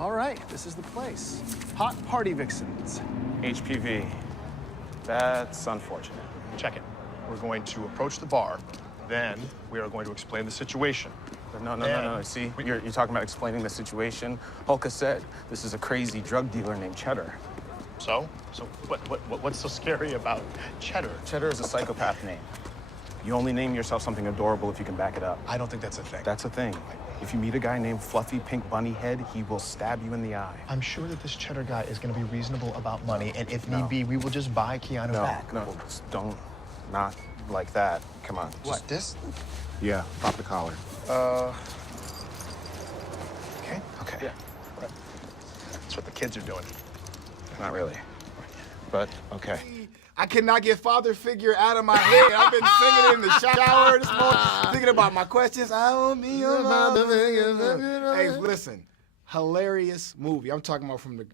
All right, this is the place. Hot party vixens. HPV. That's unfortunate. Check it. We're going to approach the bar. Then we are going to explain the situation. No. See, you're talking about explaining the situation. Hulka said this is a crazy drug dealer named Cheddar. So what's so scary about Cheddar? Cheddar is a psychopath name. You only name yourself something adorable if you can back it up. I don't think that's a thing. That's a thing. If you meet a guy named Fluffy Pink Bunny Head, he will stab you in the eye. I'm sure that this Cheddar guy is going to be reasonable about money, and if need be, we will just buy Keanu back. No, don't. Not like that. Come on. What, this? Yeah, pop the collar. Okay. Yeah. Right. That's what the kids are doing. Not really. But, okay. I cannot get father figure out of my head. I've been singing in the shower this morning, thinking about my questions. I won't be your father figure. Hey, listen, hilarious movie. I'm talking about from the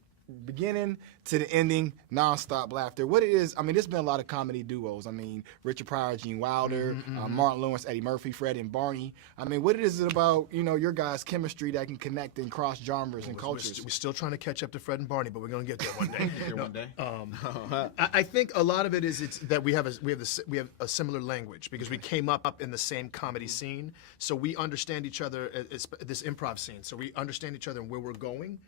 beginning to the ending, nonstop laughter. What it is, I mean, there's been a lot of comedy duos. I mean, Richard Pryor, Gene Wilder, Martin Lawrence, Eddie Murphy, Fred and Barney. I mean, what is it about, you know, your guys' chemistry that can connect and cross genres and cultures? We're still trying to catch up to Fred and Barney, but we're going to get there one day. One day. I think a lot of it is it's that we have a similar language because we came up in the same comedy scene, so we understand each other. It's this improv scene, so we understand each other and where we're going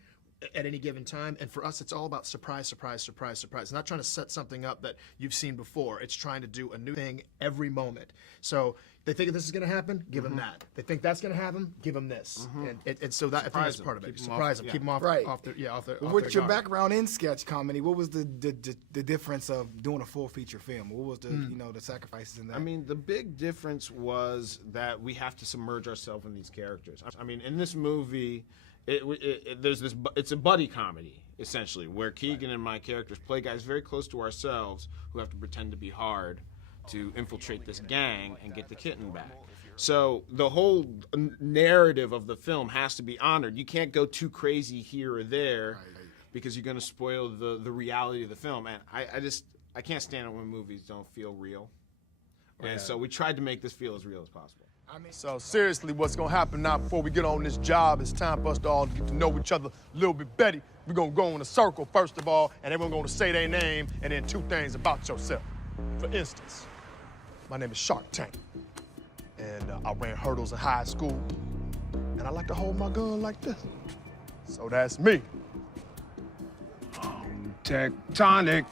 at any given time. And for us, it's all about surprise, surprise, surprise, surprise. Not trying to set something up that you've seen before. It's trying to do a new thing every moment. So they think this is going to happen, give them that. They think that's going to happen, give them this. And so that I think that's part of it. Surprise them, keep them off their With your background in sketch comedy, what was the difference of doing a full feature film? What was the you know, the sacrifices in that? I mean, the big difference was that we have to submerge ourselves in these characters. I mean, in this movie, it's a buddy comedy essentially, where Keegan and my characters play guys very close to ourselves who have to pretend to be hard to infiltrate this gang and get the kitten back. So the whole narrative of the film has to be honored. You can't go too crazy here or there because you're going to spoil the reality of the film. And I can't stand it when movies don't feel real. And so we tried to make this feel as real as possible. So seriously, what's gonna happen now before we get on this job, it's time for us to all get to know each other a little bit better. We're gonna go in a circle first of all, and everyone's gonna say their name and then two things about yourself. For instance, my name is Shark Tank, and I ran hurdles in high school, and I like to hold my gun like this. So that's me. Tectonic.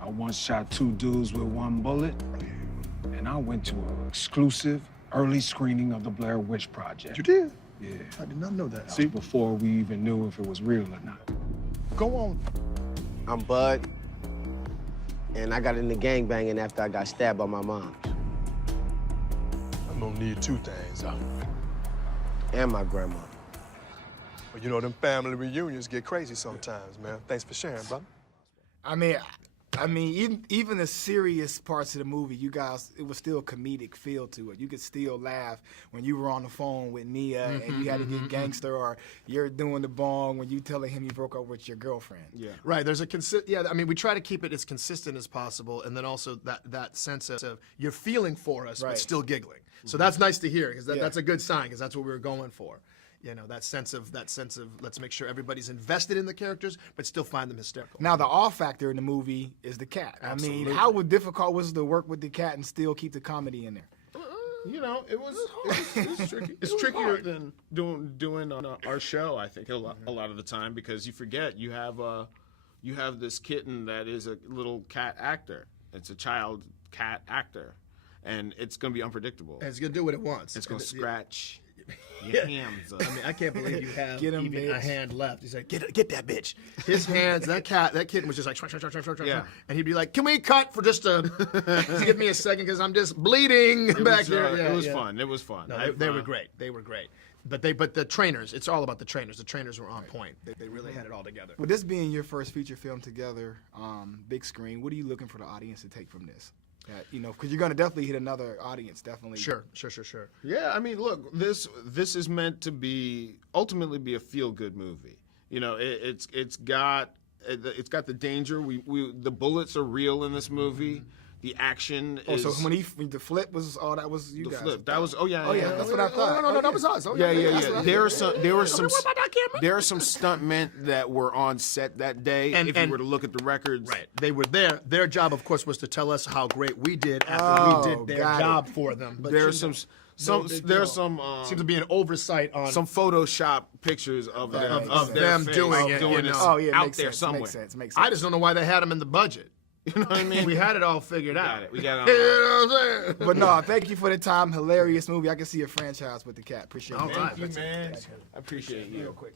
I once shot 2 dudes with 1 bullet. And I went to an exclusive early screening of the Blair Witch Project. You did? Yeah. I did not know that. See, before we even knew if it was real or not. Go on. I'm Bud, and I got into gangbanging after I got stabbed by my mom. I'm gonna need 2 things, huh? And my grandma. Well, you know, them family reunions get crazy sometimes, man. Thanks for sharing, brother. I mean, even the serious parts of the movie, you guys, it was still a comedic feel to it. You could still laugh when you were on the phone with Nia and you had to get gangster, or you're doing the bong when you telling him you broke up with your girlfriend. Yeah. Right. There's I mean, we try to keep it as consistent as possible, and then also that sense of you're feeling for us, but still giggling. So that's nice to hear, because that's a good sign, because that's what we were going for. You know, that sense of let's make sure everybody's invested in the characters, but still find them hysterical. Now, the awe factor in the movie is the cat. Absolutely. I mean, how difficult was it to work with the cat and still keep the comedy in there? You know, it was tricky. It's trickier than doing on our show, I think, a lot of the time, because you forget you have this kitten that is a little cat actor. It's a child cat actor, and it's going to be unpredictable. And it's going to do what it wants. It's going to scratch your hands up. I mean, I can't believe you have Get him, even bitch. a hand left. He's like, get that bitch. His hands, that kitten was just like, and he'd be like, can we cut for just to give me a second, because I'm just bleeding back here. It was fun. It was fun. No, they were great. They were great. But the trainers, it's all about the trainers. The trainers were on point. They really had it all together. With this being your first feature film together, big screen, what are you looking for the audience to take from this? You know, because you're going to definitely hit another audience, definitely. Sure. Yeah, I mean, look, this is meant to ultimately be a feel-good movie. You know, it's got the danger. The bullets are real in this movie. The action Oh, is so when the flip was that was you the guys. flip. That was yeah, that's what I thought. No, that was us. Oh, yeah. There were some camera. there are some stuntmen that were on set that day. And- if you and- were to look at the records, Right. They were there. Their job, of course, was to tell us how great we did after we did their got it. job for them. But There's you some know, there's some seems to be an oversight on some Photoshop pictures of That them, makes of sense. their Them face doing it, you this know. Oh yeah, out makes there sense, somewhere. Makes sense. Makes sense. I just don't know why they had them in the budget. You know what I mean? We had it all figured out. got it. We got You it. know what I'm saying? But no, thank you for the time. Hilarious movie. I can see a franchise with the cat. Appreciate All it. right. Thank you, man. I appreciate you. Real quick.